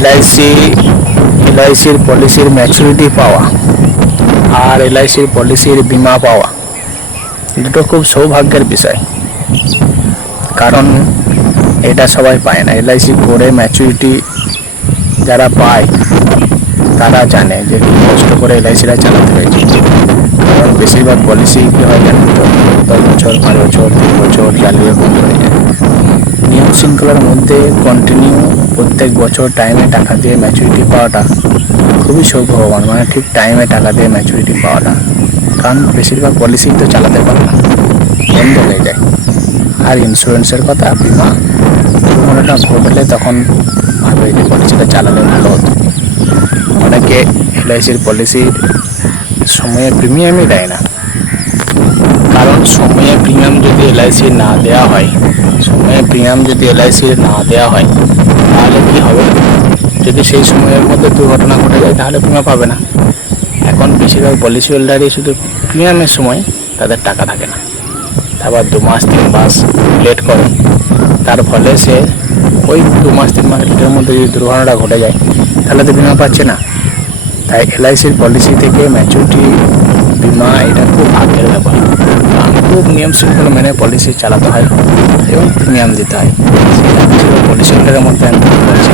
এলআইসির পলিসির ম্যাচুরিটি পাওয়া আর এলআইসির পলিসির বিমা পাওয়া দুটো খুব সৌভাগ্যের বিষয়। কারণ এটা সবাই পায় না। এলআইসি করে ম্যাচুরিটি যারা পায় তারা জানে যে কি কষ্ট করে এলআইসিটা চালাতে হয়েছে। কারণ বেশিরভাগ পলিসি কী হয় জানেন তো, 10 বছর 5 বছর 3 বছর চালিয়ে বন্ধ হয়ে যায়। নিয়ম শৃঙ্খলার মধ্যে কন্টিনিউ প্রত্যেক বছর টাইমে টাকা দিয়ে ম্যাচুরিটি পাওয়াটা খুবই সৌভাগ্যবান, মানে ঠিক টাইমে টাকা দিয়ে ম্যাচুরিটি পাওয়াটা। কারণ বেশিরভাগ পলিসি তো চালাতে পারে না, বন্ধ হয়ে যায়। আর ইন্স্যুরেন্সের কথা, বিমা দুর্ঘটনা ঘটলে তখন ভাবে যে পলিসিটা চালালে ভালো হতো। অনেকে এলআইসির পলিসির সময়ে প্রিমিয়ামই দেয় না। কারণ সময়ে প্রিমিয়াম যদি এলআইসির না দেওয়া হয় তাহলে কি হবে, যদি সেই সময়ের মধ্যে দুর্ঘটনা ঘটে যায় তাহলে বিমা পাবে না। এখন বেশিরভাগ পলিসি হোল্ডারই শুধু প্রিমিয়ামের সময় তাদের টাকা থাকে না, আবার 2 মাস 3 মাস লেট করে। তার ফলে সে ওই 2 মাস 3 মাস লেটের মধ্যে যদি দুর্ঘটনাটা ঘটে যায় তাহলে তো বিমা পাচ্ছে না। তাই এলআইসির পলিসি থেকে ম্যাচুরিটি বিমা এটা খুব ভাগ্যের ব্যাপার। কারণ খুব নিয়ম শৃঙ্খলা মেনে পলিসি চালাতে হয় এবং প্রিমিয়াম দিতে হয়। সেটা পলিসি হোল্ডারের মধ্যে আমি বলছি।